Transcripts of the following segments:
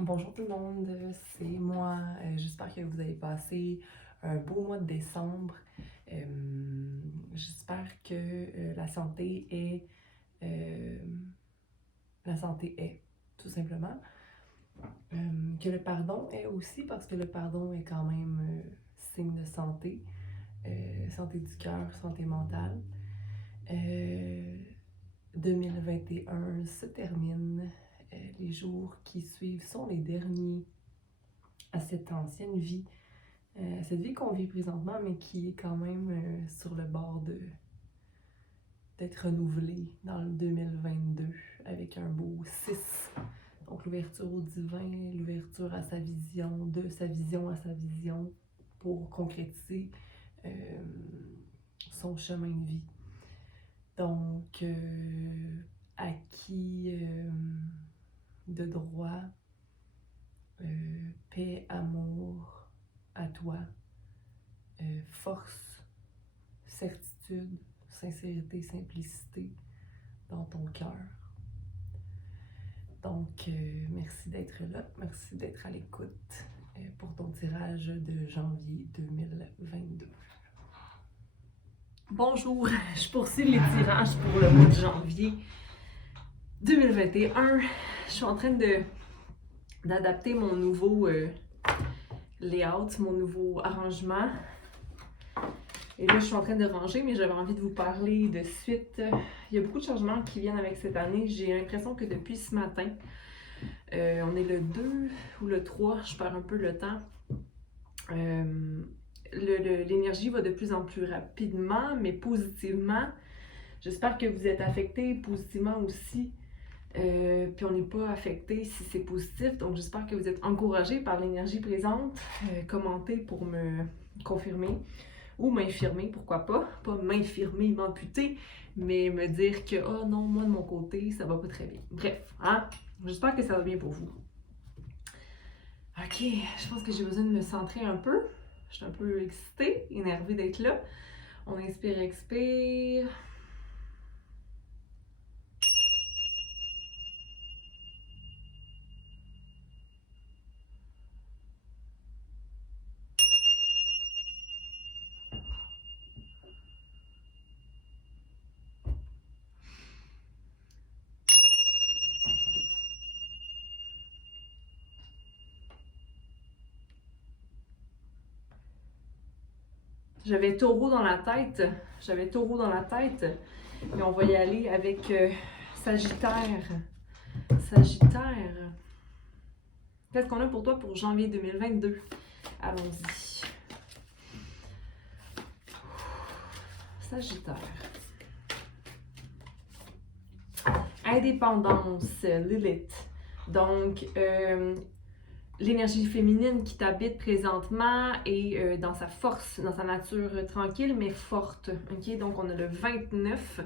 Bonjour tout le monde, c'est moi. J'espère que vous avez passé un beau mois de décembre. J'espère que euh, la santé est, tout simplement. Que le pardon est aussi, parce que le pardon est quand même signe de santé. Santé du cœur, santé mentale. Euh, 2021 se termine. Les jours qui suivent sont les derniers à cette ancienne vie, cette vie qu'on vit présentement, mais qui est quand même sur le bord d'être renouvelée dans le 2022 avec un beau 6. Donc l'ouverture au divin, l'ouverture à sa vision, de sa vision à sa vision pour concrétiser euh, son chemin de vie. Donc, acquis de droit, paix, amour à toi, force, certitude, sincérité, simplicité dans ton cœur. Donc, merci d'être là, merci d'être à l'écoute pour ton tirage de janvier 2022. Bonjour, je poursuis les tirages pour le mois de janvier 2021. Je suis en train d'adapter mon nouveau layout, mon nouveau arrangement. Et là, je suis en train de ranger, mais j'avais envie de vous parler de suite. Il y a beaucoup de changements qui viennent avec cette année. J'ai l'impression que depuis ce matin, on est le 2 ou le 3, je perds un peu le temps. L'énergie va de plus en plus rapidement, mais positivement. J'espère que vous êtes affectés positivement aussi. Puis on n'est pas affecté si c'est positif. Donc j'espère que vous êtes encouragés par l'énergie présente. Commentez pour me confirmer. Ou m'infirmer, pourquoi pas. Pas m'infirmer, m'amputer, mais me dire que, oh non, moi de mon côté, ça va pas très bien. Bref, hein? J'espère que ça va bien pour vous. Ok, je pense que j'ai besoin de me centrer un peu. Je suis un peu excitée, énervée d'être là. On inspire, expire. J'avais taureau dans la tête. Mais on va y aller avec Sagittaire. Sagittaire. Qu'est-ce qu'on a pour toi pour janvier 2022? Allons-y. Sagittaire. Indépendance, Lilith. Donc, l'énergie féminine qui t'habite présentement est dans sa force, dans sa nature tranquille mais forte. Okay? Donc, on a le 29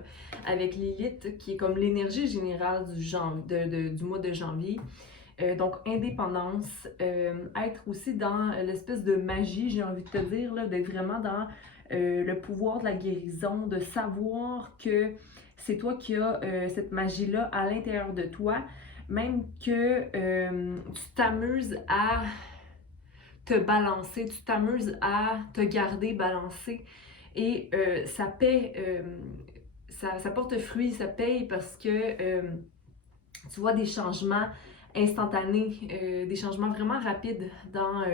avec Lilith qui est comme l'énergie générale du mois de janvier. Donc, indépendance, être aussi dans l'espèce de magie, j'ai envie de te dire, d'être vraiment dans le pouvoir de la guérison, de savoir que c'est toi qui as cette magie-là à l'intérieur de toi, même que tu t'amuses à te balancer, tu t'amuses à te garder balancé et ça paie, ça porte fruit, ça paye parce que tu vois des changements instantanés, des changements vraiment rapides dans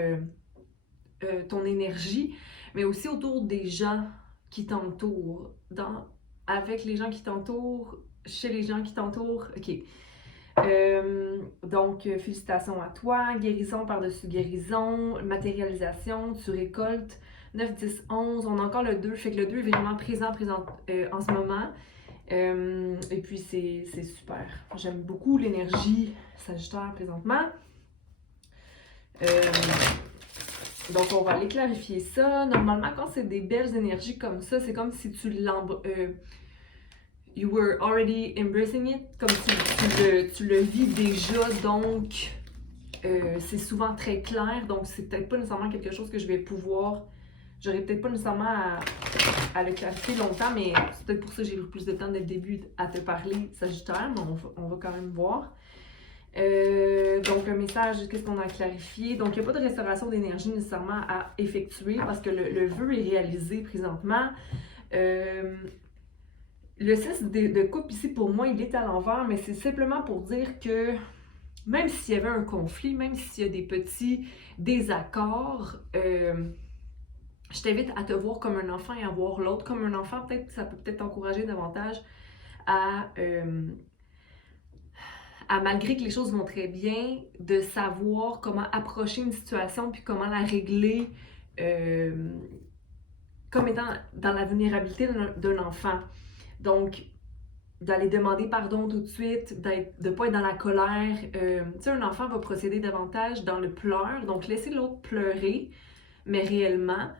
ton énergie, mais aussi autour des gens qui t'entourent, avec les gens qui t'entourent, chez les gens qui t'entourent. Ok. Donc, félicitations à toi. Guérison par-dessus guérison, matérialisation, tu récoltes 9, 10, 11. On a encore le 2, fait que le 2 est vraiment présent en ce moment. Et puis, c'est super. J'aime beaucoup l'énergie Sagittaire présentement. Donc, on va aller clarifier ça. Normalement, quand c'est des belles énergies comme ça, c'est comme si tu you were already embracing it, comme si tu le vis déjà, donc c'est souvent très clair, donc c'est peut-être pas nécessairement quelque chose que j'aurais peut-être pas nécessairement à le clarifier longtemps, mais c'est peut-être pour ça que j'ai pris plus de temps dès le début à te parler Sagittaire, mais on va quand même voir. Donc un message, qu'est-ce qu'on a clarifié. Donc, il n'y a pas de restauration d'énergie nécessairement à effectuer parce que le vœu est réalisé présentement. Le 6 de coupe ici, pour moi, il est à l'envers, mais c'est simplement pour dire que même s'il y avait un conflit, même s'il y a des petits désaccords, je t'invite à te voir comme un enfant et à voir l'autre comme un enfant. Peut-être ça peut peut-être t'encourager davantage à malgré que les choses vont très bien, de savoir comment approcher une situation puis comment la régler comme étant dans la vulnérabilité d'un enfant. Donc, d'aller demander pardon tout de suite, de ne pas être dans la colère. Tu sais, un enfant va procéder davantage dans le pleur, donc laisser l'autre pleurer, mais réellement.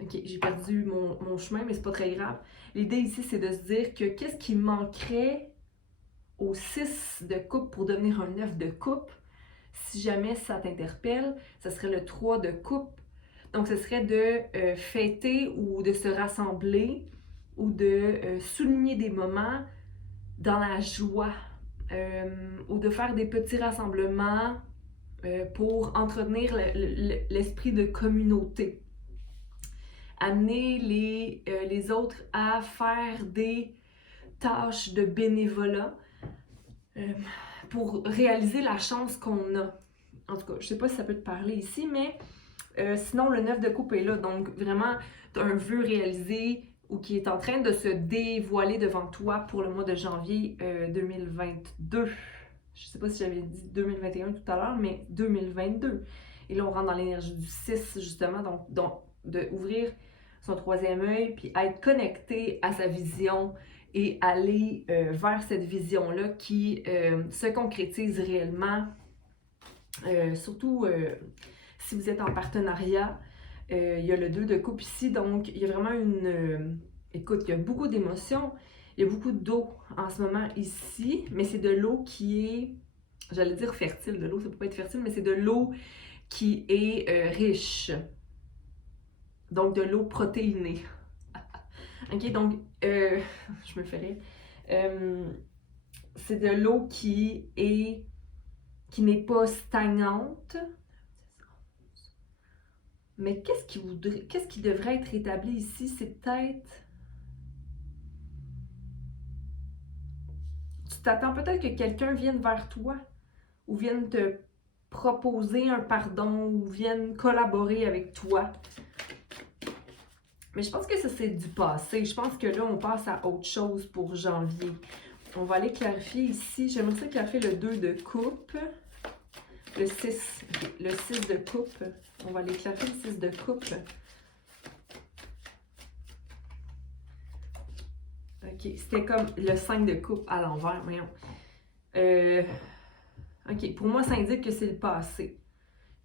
Ok, j'ai perdu mon chemin, mais c'est pas très grave. L'idée ici, c'est de se dire que qu'est-ce qui manquerait au 6 de coupe pour devenir un 9 de coupe, si jamais ça t'interpelle, ce serait le 3 de coupe. Donc, ce serait de fêter ou de se rassembler ou de souligner des moments dans la joie ou de faire des petits rassemblements pour entretenir l'esprit de communauté. Amener les autres à faire des tâches de bénévolat pour réaliser la chance qu'on a. En tout cas, je sais pas si ça peut te parler ici, mais sinon, le 9 de coupe est là. Donc, vraiment, tu as un vœu réalisé ou qui est en train de se dévoiler devant toi pour le mois de janvier 2022. Je sais pas si j'avais dit 2021 tout à l'heure, mais 2022. Et là, on rentre dans l'énergie du 6, justement. Donc d'ouvrir son troisième œil, puis être connecté à sa vision et aller vers cette vision-là qui se concrétise réellement. Surtout si vous êtes en partenariat, il y a le 2 de coupe ici, donc il y a vraiment écoute, il y a beaucoup d'émotions, il y a beaucoup d'eau en ce moment ici, mais c'est de l'eau qui est, j'allais dire fertile, de l'eau ça peut pas être fertile, mais c'est de l'eau qui est riche, donc de l'eau protéinée. Ok, donc, je me fais rire. C'est de l'eau qui n'est pas stagnante. Mais qu'est-ce qui devrait être établi ici? C'est peut-être... Tu t'attends peut-être que quelqu'un vienne vers toi ou vienne te proposer un pardon ou vienne collaborer avec toi. Mais je pense que ça, c'est du passé. Je pense que là, on passe à autre chose pour janvier. On va aller clarifier ici. J'aimerais ça clarifier le 2 de coupe. Le 6. Le 6 de coupe. On va aller clarifier le 6 de coupe. Ok, c'était comme le 5 de coupe à l'envers, voyons. Ok, pour moi, ça indique que c'est le passé.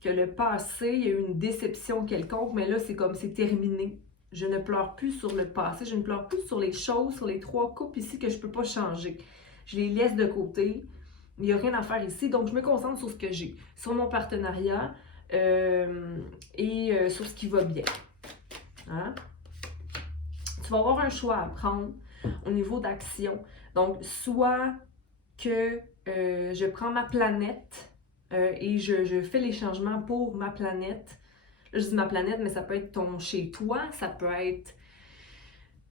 Que le passé, il y a eu une déception quelconque, mais là, c'est comme c'est terminé. Je ne pleure plus sur le passé, je ne pleure plus sur les choses, sur les 3 coupes ici que je ne peux pas changer. Je les laisse de côté. Il n'y a rien à faire ici, donc je me concentre sur ce que j'ai, sur mon partenariat et sur ce qui va bien. Hein? Tu vas avoir un choix à prendre au niveau d'action. Donc, soit que je prends ma planète et je fais les changements pour ma planète. Là, je dis ma planète, mais ça peut être ton chez-toi, ça peut être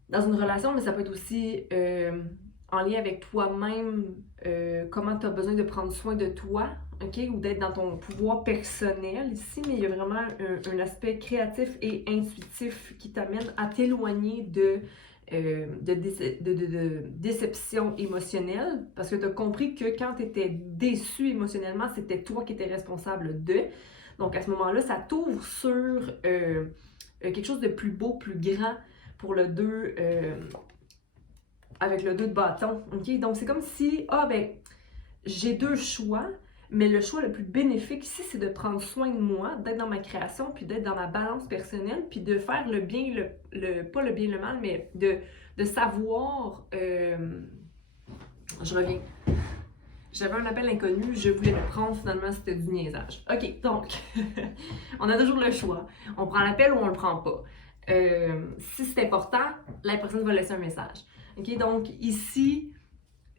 dans une relation, mais ça peut être aussi en lien avec toi-même, comment tu as besoin de prendre soin de toi, ok, ou d'être dans ton pouvoir personnel ici, mais il y a vraiment un aspect créatif et intuitif qui t'amène à t'éloigner de déception émotionnelle, parce que tu as compris que quand tu étais déçu émotionnellement, c'était toi qui étais responsable de. Donc à ce moment-là, ça t'ouvre sur quelque chose de plus beau, plus grand pour le 2, avec le 2 de bâton. Okay? Donc c'est comme si, j'ai 2 choix, mais le choix le plus bénéfique ici, c'est de prendre soin de moi, d'être dans ma création, puis d'être dans ma balance personnelle, puis de faire le bien, pas le bien, le mal, mais de savoir... je reviens. J'avais un appel inconnu, je voulais le prendre, finalement c'était du niaisage. Ok, donc, on a toujours le choix. On prend l'appel ou on le prend pas. Si c'est important, la personne va laisser un message. OK? Donc, ici,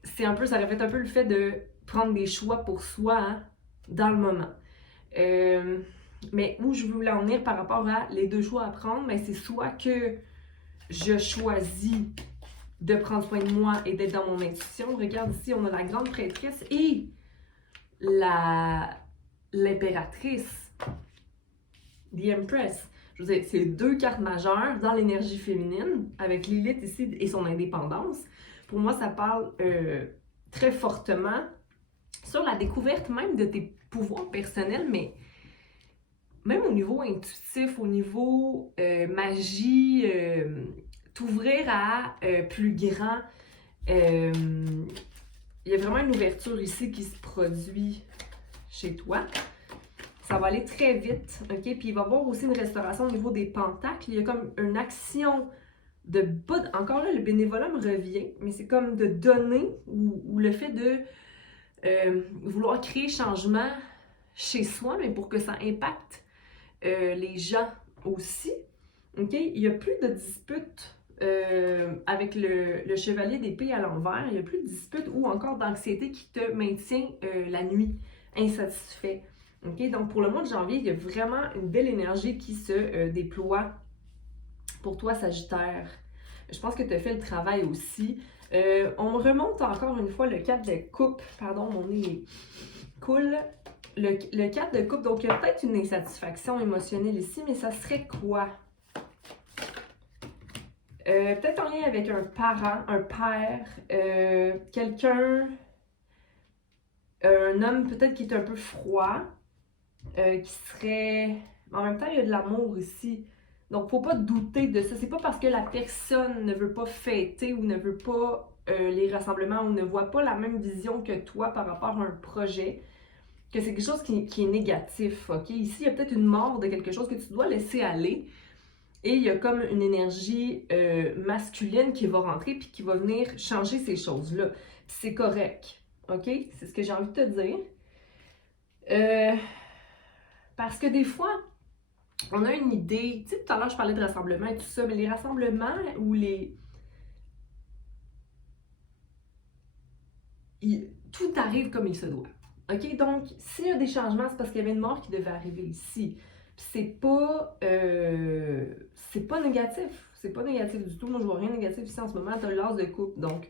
ça reflète un peu le fait de prendre des choix pour soi, hein, dans le moment. Mais où je voulais en venir par rapport à les deux choix à prendre, mais c'est soit que je choisis de prendre soin de moi et d'être dans mon intuition. Regarde ici, on a la grande prêtresse et l'impératrice, the Empress. Je veux dire, c'est deux cartes majeures dans l'énergie féminine, avec Lilith ici et son indépendance. Pour moi, ça parle très fortement sur la découverte même de tes pouvoirs personnels, mais même au niveau intuitif, au niveau magie, t'ouvrir à plus grand. Il y a vraiment une ouverture ici qui se produit chez toi. Ça va aller très vite, OK? Puis il va y avoir aussi une restauration au niveau des pentacles. Il y a comme une action de... Encore là, le bénévolat me revient, mais c'est comme de donner ou le fait de vouloir créer changement chez soi, mais pour que ça impacte les gens aussi. OK? Il n'y a plus de disputes avec le chevalier d'épée à l'envers. Il n'y a plus de disputes ou encore d'anxiété qui te maintient la nuit insatisfait. OK? Donc, pour le mois de janvier, il y a vraiment une belle énergie qui se déploie pour toi, Sagittaire. Je pense que tu as fait le travail aussi. On me remonte encore une fois le 4 de coupe. Pardon, mon nez coule. Le 4 de coupe, donc il y a peut-être une insatisfaction émotionnelle ici, mais ça serait quoi? Peut-être en lien avec un parent, un père, quelqu'un, un homme peut-être qui est un peu froid, qui serait... En même temps, il y a de l'amour ici. Donc, faut pas douter de ça. C'est pas parce que la personne ne veut pas fêter ou ne veut pas les rassemblements ou ne voit pas la même vision que toi par rapport à un projet que c'est quelque chose qui est négatif, OK? Ici, il y a peut-être une mort de quelque chose que tu dois laisser aller. Et il y a comme une énergie masculine qui va rentrer puis qui va venir changer ces choses-là. C'est correct, OK? C'est ce que j'ai envie de te dire. Parce que des fois, on a une idée. Tu sais, tout à l'heure, je parlais de rassemblements et tout ça, mais les rassemblements ou tout arrive comme il se doit. OK? Donc, s'il y a des changements, c'est parce qu'il y avait une mort qui devait arriver ici. C'est pas négatif. C'est pas négatif du tout. Moi, je vois rien de négatif ici en ce moment. Tu as l'as de coupe. Donc,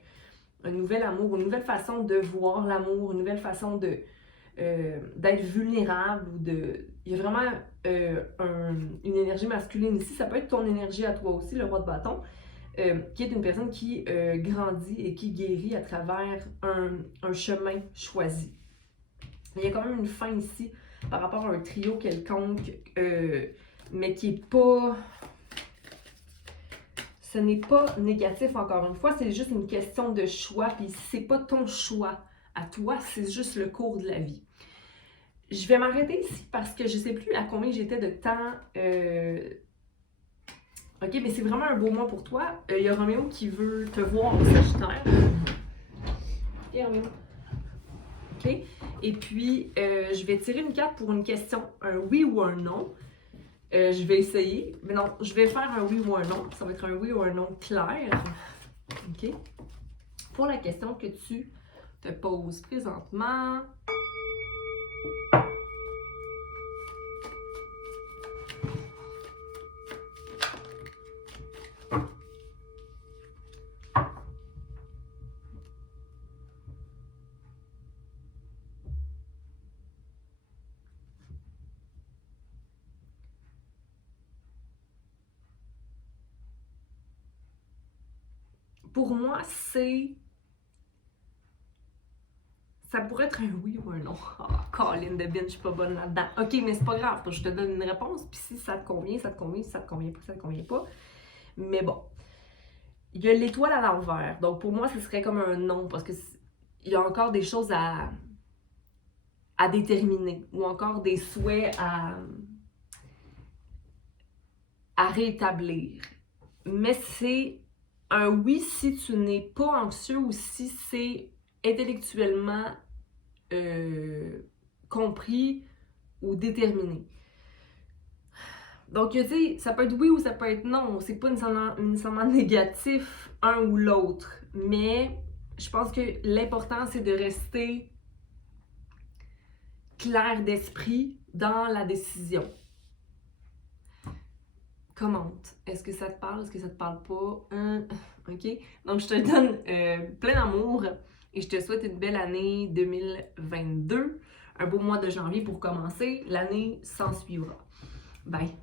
un nouvel amour, une nouvelle façon de voir l'amour, une nouvelle façon d'être vulnérable. Il y a vraiment une énergie masculine ici. Ça peut être ton énergie à toi aussi, le roi de bâton. Qui est une personne qui grandit et qui guérit à travers un chemin choisi. Il y a quand même une fin ici par rapport à un trio quelconque, mais qui est pas... Ce n'est pas négatif, encore une fois, c'est juste une question de choix, puis c'est pas ton choix à toi, c'est juste le cours de la vie. Je vais m'arrêter ici parce que je sais plus à combien j'étais de temps... OK, mais c'est vraiment un beau mois pour toi. Il y a Roméo qui veut te voir au Sagittaire. OK, Roméo. OK. Et puis, je vais tirer une carte pour une question, un oui ou un non. Je vais essayer. Mais non, je vais faire un oui ou un non. Ça va être un oui ou un non clair. OK. Pour la question que tu te poses présentement... Pour moi, ça pourrait être un oui ou un non. Ah, Colin de Bin, je suis pas bonne là-dedans. OK, mais c'est pas grave, je te donne une réponse, puis si ça te convient, ça te convient, si ça te convient pas, ça te convient pas. Mais bon. Il y a l'étoile à l'envers. Donc pour moi, ce serait comme un non, parce que il y a encore des choses à déterminer, ou encore des souhaits à rétablir. Mais c'est un oui si tu n'es pas anxieux ou si c'est intellectuellement compris ou déterminé. Donc, tu sais, ça peut être oui ou ça peut être non. C'est pas nécessairement négatif, un ou l'autre. mais je pense que l'important, c'est de rester clair d'esprit dans la décision. Commente. Est-ce que ça te parle? Est-ce que ça te parle pas? OK? Donc, je te donne plein d'amour et je te souhaite une belle année 2022. Un beau mois de janvier pour commencer. L'année s'en suivra. Bye!